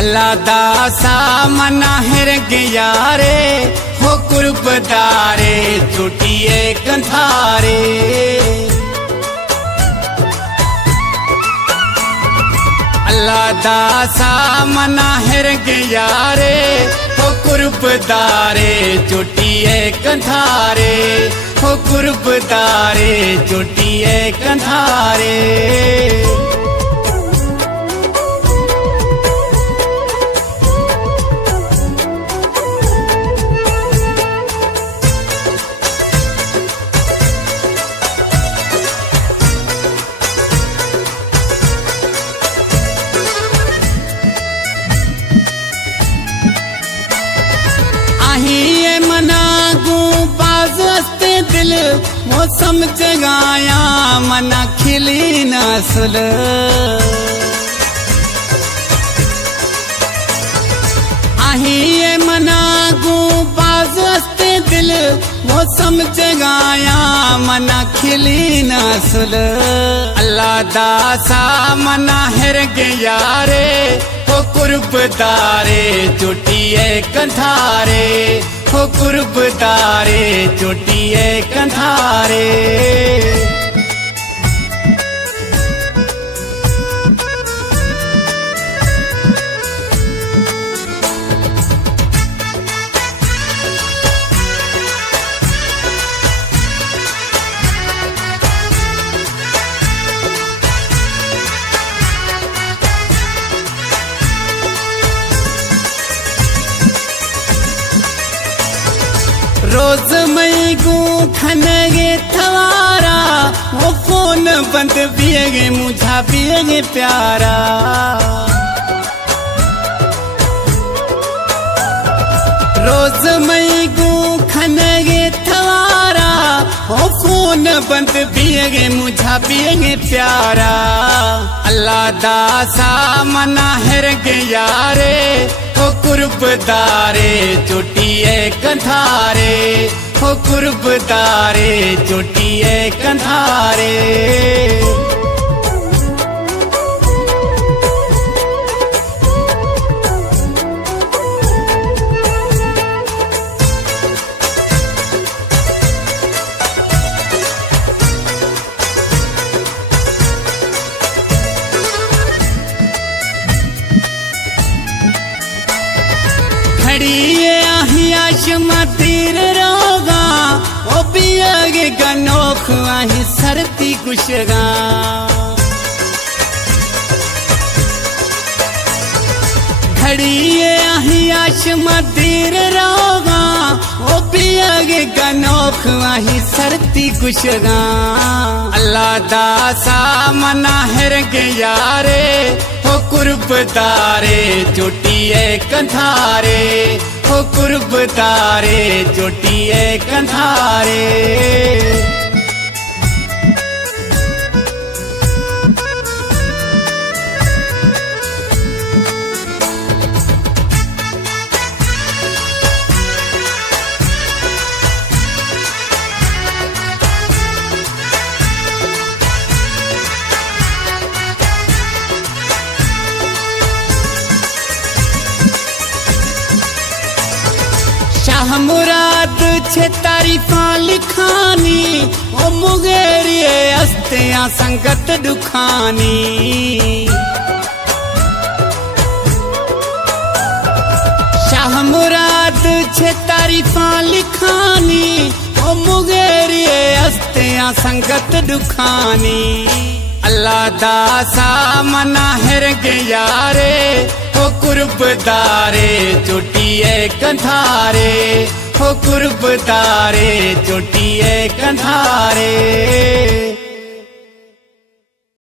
अल्लाह दा सामना हिर गयारे हो कुर्बदारे चोटिए कंधारे। अल्लाह दा सामना हिर गयारे हो कुर्बदारे चोटिए कंधारे हो कुर्बदारे चोटिए कंधारे। ये मनागू बाज़स्ते दिल वो समझ गाया मना खिली नस्ल। ये मनागू बाज़स्ते दिल वो समझ गाया मना खिली नस्ल। अल्लाह दा सामना हिर गयारे हो कुर्बदारे चोटिए कंधारे हो कुर्बदारे चोटिए कंधारे। रोज मई गू खनगे थवारा वो फोन बंद पिएगे मुझा पिएगे प्यारा। रोज मई गू खनगे थवारा वो फोन बंद पिएगे मुझा पिएगे प्यारा। अल्लाह दा सामना हिर गयारे हो कुर्बदारे चोटिए कंधारे हो कुर्बदारे चोटिए कंधारे। खड़िए आहिया शमतीर रोगा ओ पियागे गनोख आही सरती कुशगा। खड़िए आहिया शमतीर रोगा ओ पियागे गनोख आही सरती कुशगा। अल्लाह दा सामना हिर गयारे हो कुर्बदारे चोटिए कंधारे हो कुर्बदारे चोटिए कंधारे। शाह मुराद छे तारीफा लिखानी ओ मुगेरिए अस्तियां संगत दुखानी। शाह मुराद छे तारीफा लिखानी ओ मुगेरिए अस्तियां संगत दुखानी। अल्लाह दा सामना हिर गयारे हो कुर्बदारे चोटिए कंधारे हो कुर्बदारे चोटिए कंधारे।